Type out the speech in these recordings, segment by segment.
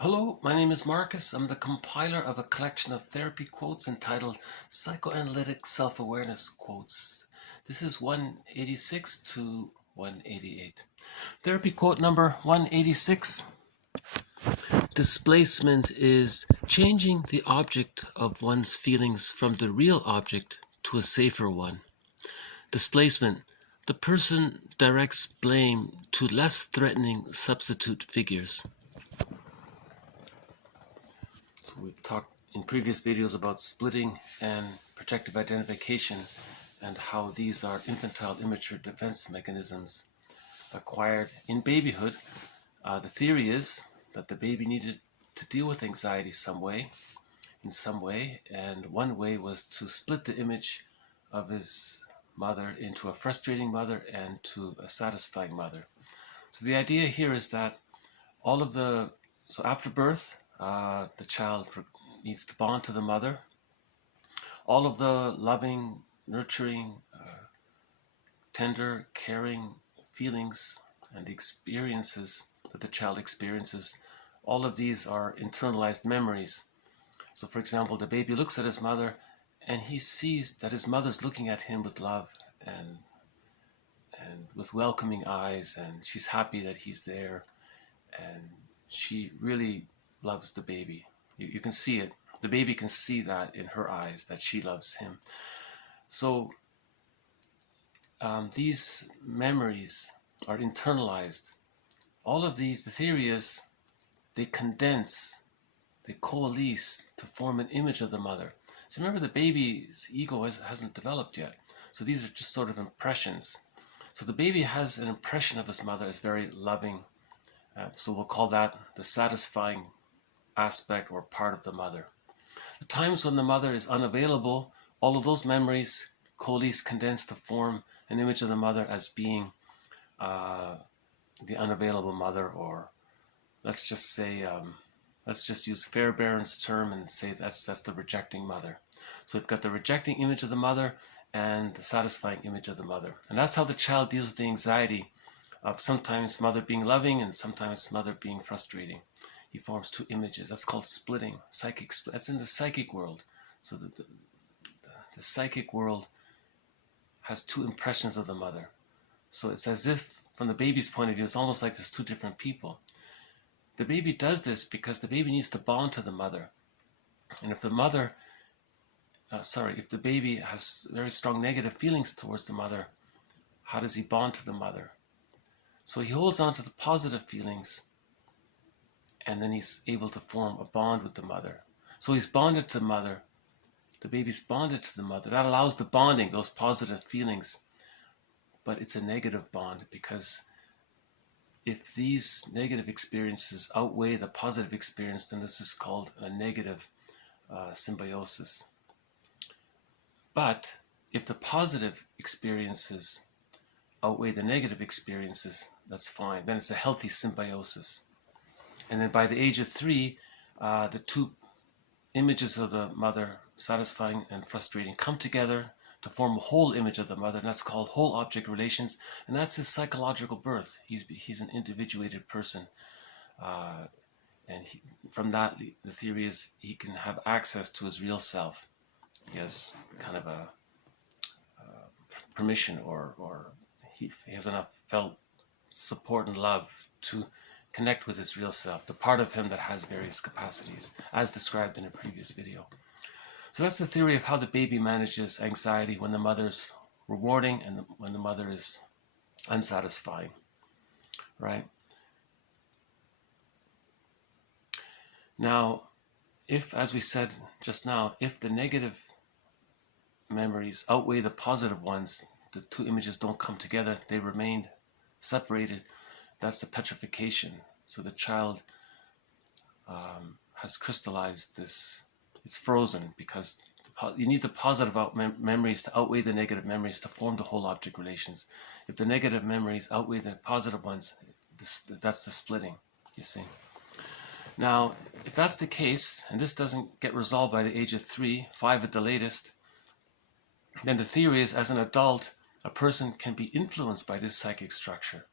Hello, my name is Marcus. I'm the compiler of a collection of therapy quotes entitled Psychoanalytic Self-Awareness Quotes. This is 186 to 188. Therapy quote number 186. Displacement is changing the object of one's feelings from the real object to a safer one. Displacement. The person directs blame to less threatening substitute figures. So we've talked in previous videos about splitting and projective identification and how these are infantile immature defense mechanisms acquired in babyhood. The theory is that the baby needed to deal with anxiety in some way, and one way was to split the image of his mother into a frustrating mother and to a satisfying mother. So the idea here is that after birth, the child needs to bond to the mother. All of the loving, nurturing, tender, caring feelings and the experiences that the child experiences, all of these are internalized memories. So for example, the baby looks at his mother and he sees that his mother's looking at him with love and with welcoming eyes, and she's happy that he's there, and she really loves the baby. You can see it. The baby can see that in her eyes, that she loves him. So these memories are internalized. All of these, the theory is, they condense, they coalesce to form an image of the mother. So remember, the baby's ego hasn't developed yet. So these are just sort of impressions. So the baby has an impression of his mother as very loving. So we'll call that the satisfying aspect or part of the mother. The times when the mother is unavailable, all of those memories coalesce, condense to form an image of the mother as being the unavailable mother, or let's just say, let's just use Fairbairn's term and say that's the rejecting mother. So we've got the rejecting image of the mother and the satisfying image of the mother. And that's how the child deals with the anxiety of sometimes mother being loving and sometimes mother being frustrating. He forms two images. That's called splitting. That's in the psychic world. So the psychic world has two impressions of the mother. So it's as if, from the baby's point of view, it's almost like there's two different people. The baby does this because the baby needs to bond to the mother. And if the mother, if the baby has very strong negative feelings towards the mother, how does he bond to the mother? So he holds on to the positive feelings, and then he's able to form a bond with the mother. So he's bonded to the mother. The baby's bonded to the mother. That allows the bonding, those positive feelings. But it's a negative bond, because if these negative experiences outweigh the positive experience, then this is called a negative symbiosis. But if the positive experiences outweigh the negative experiences, that's fine. Then it's a healthy symbiosis. And then by the age of 3, the two images of the mother, satisfying and frustrating, come together to form a whole image of the mother, and that's called whole object relations, and that's his psychological birth. He's an individuated person, and from that, the theory is he can have access to his real self. He has kind of a permission, or he has enough felt support and love to connect with his real self, the part of him that has various capacities, as described in a previous video. So that's the theory of how the baby manages anxiety when the mother's rewarding and when the mother is unsatisfying, right? Now, if, as we said just now, if the negative memories outweigh the positive ones, the two images don't come together, they remain separated, that's the petrification. So the child has crystallized this. It's frozen, because you need the positive memories to outweigh the negative memories to form the whole object relations. If the negative memories outweigh the positive ones, that's the splitting, you see. Now, if that's the case, and this doesn't get resolved by the age of 3, 5 at the latest, then the theory is, as an adult, a person can be influenced by this psychic structure.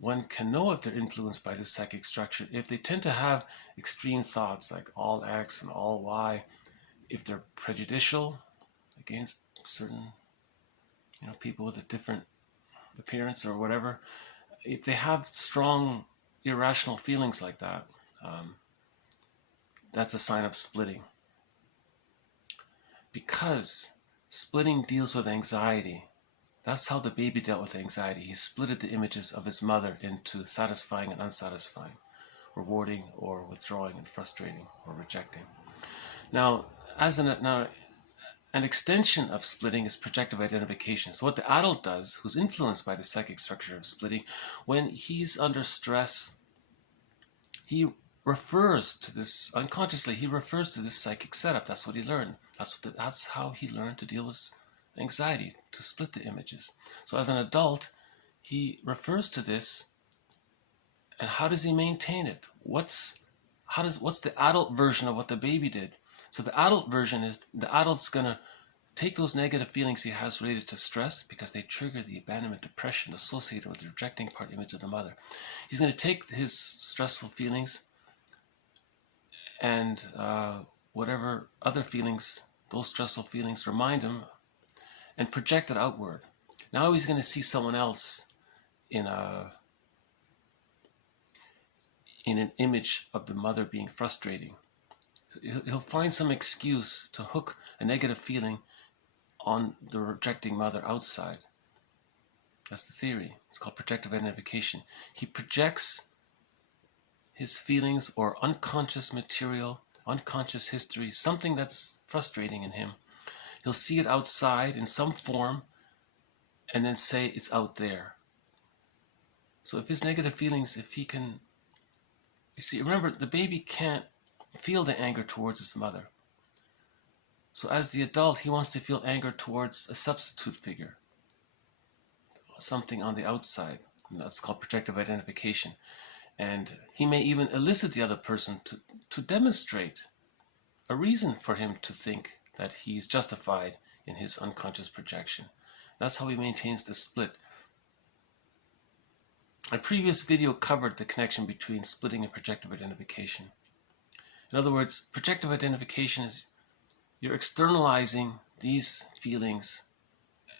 one can know if they're influenced by this psychic structure if they tend to have extreme thoughts like all X and all Y, if they're prejudicial against certain people with a different appearance or whatever, if they have strong irrational feelings like that, that's a sign of splitting. Because splitting deals with anxiety. That's how the baby dealt with anxiety. He splitted the images of his mother into satisfying and unsatisfying, rewarding or withdrawing, and frustrating or rejecting. Now, an extension of splitting is projective identification. So what the adult does, who's influenced by the psychic structure of splitting, when he's under stress, he refers to this, unconsciously, he refers to this psychic setup. That's what he learned. That's how he learned to deal with anxiety, to split the images. So as an adult, he refers to this, and how does he maintain it? What's the adult version of what the baby did? So the adult version is the adult's going to take those negative feelings he has related to stress, because they trigger the abandonment depression associated with the rejecting part image of the mother. He's going to take his stressful feelings and whatever other feelings, those stressful feelings remind him, and project it outward. Now he's going to see someone else in an image of the mother being frustrating. So he'll find some excuse to hook a negative feeling on the rejecting mother outside. That's the theory. It's called projective identification. He projects his feelings or unconscious material, unconscious history, something that's frustrating in him. He'll see it outside in some form and then say it's out there. So if his negative feelings, if he can, you see, remember, the baby can't feel the anger towards his mother. So as the adult, he wants to feel anger towards a substitute figure, something on the outside. And that's called projective identification. And he may even elicit the other person to demonstrate a reason for him to think that he's justified in his unconscious projection. That's how he maintains the split. A previous video covered the connection between splitting and projective identification. In other words, projective identification is you're externalizing these feelings,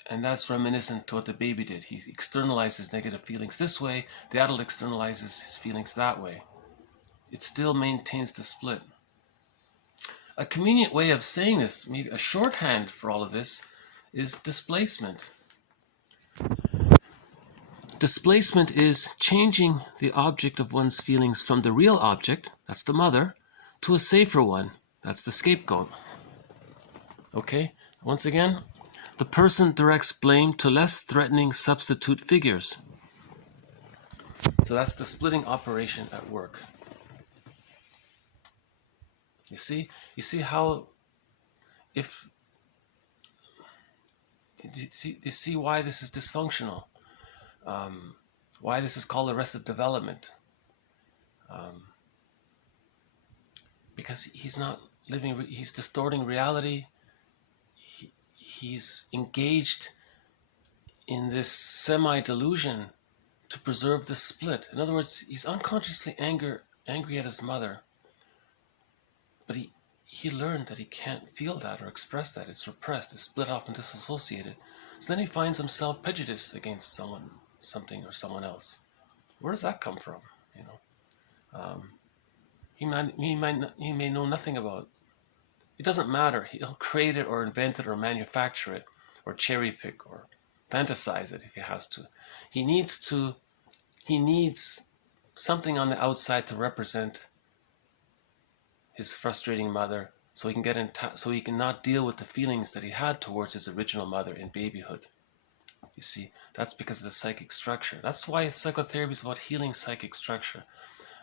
and that's reminiscent to what the baby did. He externalizes negative feelings this way, the adult externalizes his feelings that way. It still maintains the split. A convenient way of saying this, maybe a shorthand for all of this, is displacement. Displacement is changing the object of one's feelings from the real object, that's the mother, to a safer one, that's the scapegoat. Okay, once again, the person directs blame to less threatening substitute figures. So that's the splitting operation at work. You see how, if you see why this is dysfunctional, why this is called arrested development, because he's not living, he's distorting reality. He's engaged in this semi-delusion to preserve the split. In other words, he's unconsciously angry at his mother, but he learned that he can't feel that or express that. It's repressed, it's split off and disassociated. So then he finds himself prejudiced against something or someone else. Where does that come from? He may know nothing about. It doesn't matter. He'll create it or invent it or manufacture it or cherry pick or fantasize it if he has to. He needs something on the outside to represent his frustrating mother, so he can so he can not deal with the feelings that he had towards his original mother in babyhood. You see, that's because of the psychic structure. That's why psychotherapy is about healing psychic structure.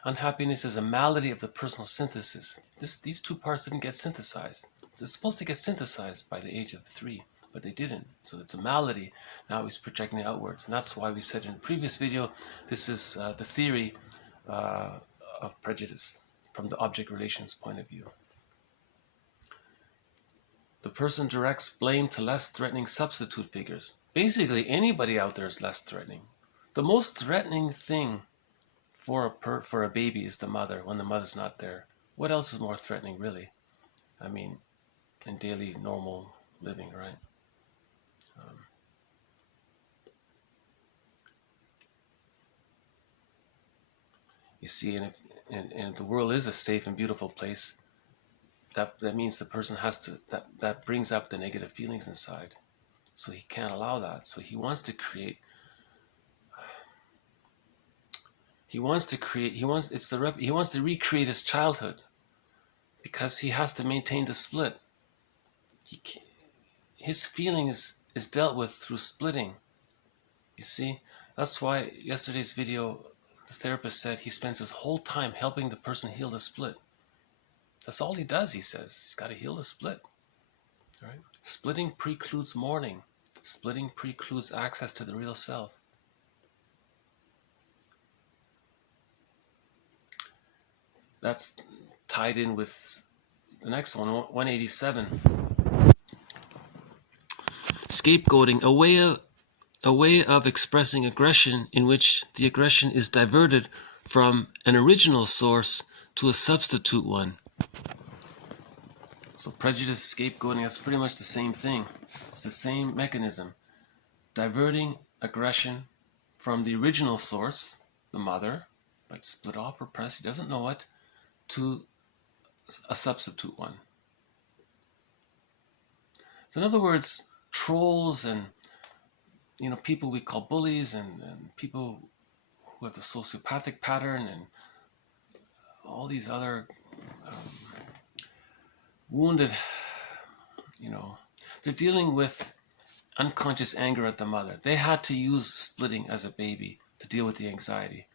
Unhappiness is a malady of the personal synthesis. These two parts didn't get synthesized. It's supposed to get synthesized by the age of 3, but they didn't. So it's a malady. Now he's projecting it outwards. And that's why we said in the previous video, this is the theory of prejudice from the object relations point of view. The person directs blame to less threatening substitute figures. Basically, anybody out there is less threatening. The most threatening thing for a baby is the mother when the mother's not there. What else is more threatening, really? I mean, in daily normal living, right? You see, and if the world is a safe and beautiful place, that means the person has to, that brings up the negative feelings inside. So he can't allow that. So he wants to create, he wants to recreate his childhood because he has to maintain the split. His feeling is dealt with through splitting. You see, that's why yesterday's video, the therapist said he spends his whole time helping the person heal the split. That's all he does, he says. He's got to heal the split. Right? Splitting precludes mourning. Splitting precludes access to the real self. That's tied in with the next one, 187. Scapegoating, a way of expressing aggression in which the aggression is diverted from an original source to a substitute one. So prejudice, scapegoating, that's pretty much the same thing. It's the same mechanism. Diverting aggression from the original source, the mother, but split off, repressed, he doesn't know it, to a substitute one. So in other words, trolls and people we call bullies and people who have the sociopathic pattern and all these other wounded, they're dealing with unconscious anger at the mother. They had to use splitting as a baby to deal with the anxiety.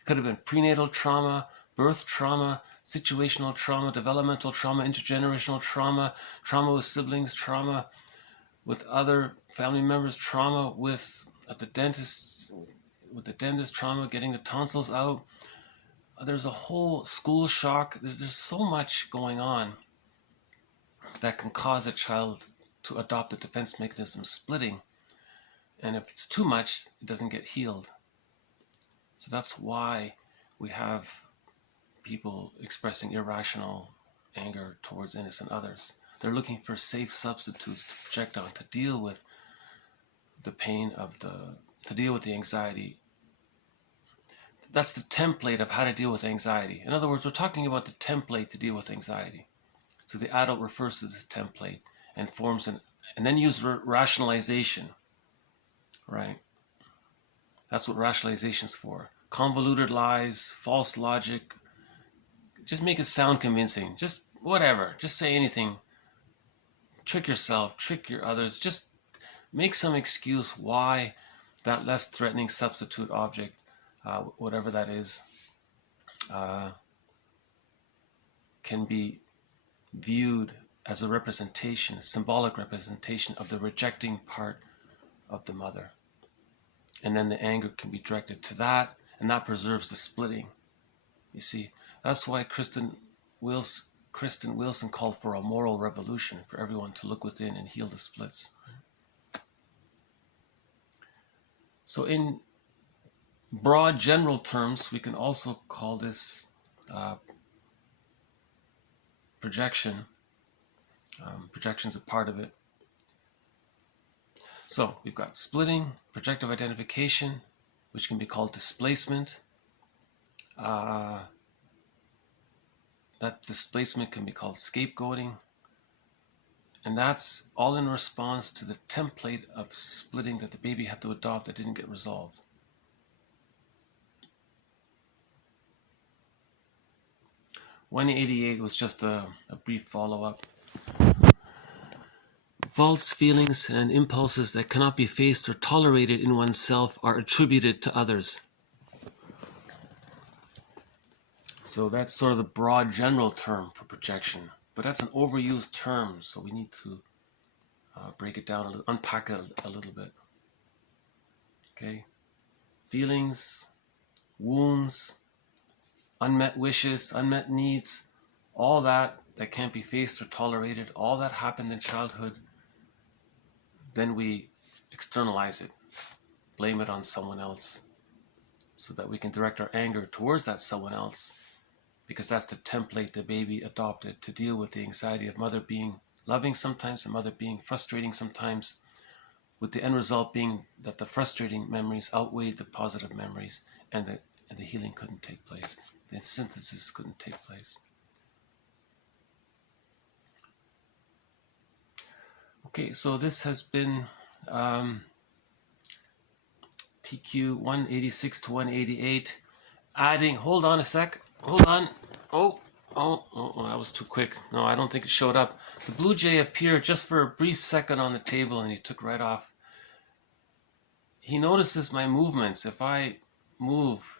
It could have been prenatal trauma, birth trauma, situational trauma, developmental trauma, intergenerational trauma, trauma with siblings, trauma with other family members, trauma with the dentist trauma, getting the tonsils out. There's a whole school shock. There's so much going on that can cause a child to adopt the defense mechanism splitting. And if it's too much, it doesn't get healed. So that's why we have people expressing irrational anger towards innocent others. They're looking for safe substitutes to project on, to deal with the pain to deal with the anxiety. That's the template of how to deal with anxiety. In other words, we're talking about the template to deal with anxiety. So the adult refers to this template and forms and then use rationalization, right? That's what rationalization's for. Convoluted lies, false logic. Just make it sound convincing. Just whatever. Just say anything. Trick yourself, trick your others. Just make some excuse why that less threatening substitute object, whatever that is, can be viewed as a representation, a symbolic representation of the rejecting part of the mother. And then the anger can be directed to that, and that preserves the splitting. You see, that's why Kristen Wilson called for a moral revolution, for everyone to look within and heal the splits. So in broad general terms, we can also call this projection. Projection's a part of it. So we've got splitting, projective identification, which can be called displacement. That displacement can be called scapegoating. And that's all in response to the template of splitting that the baby had to adopt that didn't get resolved. (188) was just a brief follow-up. False feelings and impulses that cannot be faced or tolerated in oneself are attributed to others. So that's sort of the broad general term for projection, but that's an overused term, so we need to break it down, unpack it a little bit. Okay, feelings, wounds, unmet wishes, unmet needs, all that can't be faced or tolerated, all that happened in childhood, then we externalize it, blame it on someone else. so that we can direct our anger towards that someone else, because that's the template the baby adopted to deal with the anxiety of mother being loving sometimes and mother being frustrating sometimes, with the end result being that the frustrating memories outweighed the positive memories, and the healing couldn't take place. The synthesis couldn't take place. Okay, so this has been TQ 186 to 188. Adding, hold on a sec, hold on. Oh, that was too quick. No, I don't think it showed up. The blue jay appeared just for a brief second on the table and he took right off. He notices my movements. If I move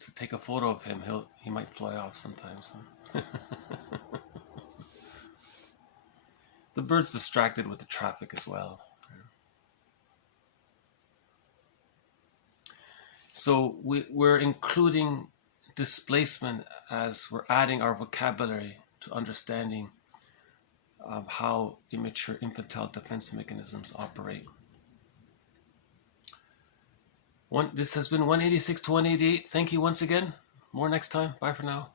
to take a photo of him, he might fly off sometimes. The bird's distracted with the traffic as well. So we're including displacement as we're adding our vocabulary to understanding how immature infantile defense mechanisms operate. This has been 186 to 188. Thank you once again. More next time. Bye for now.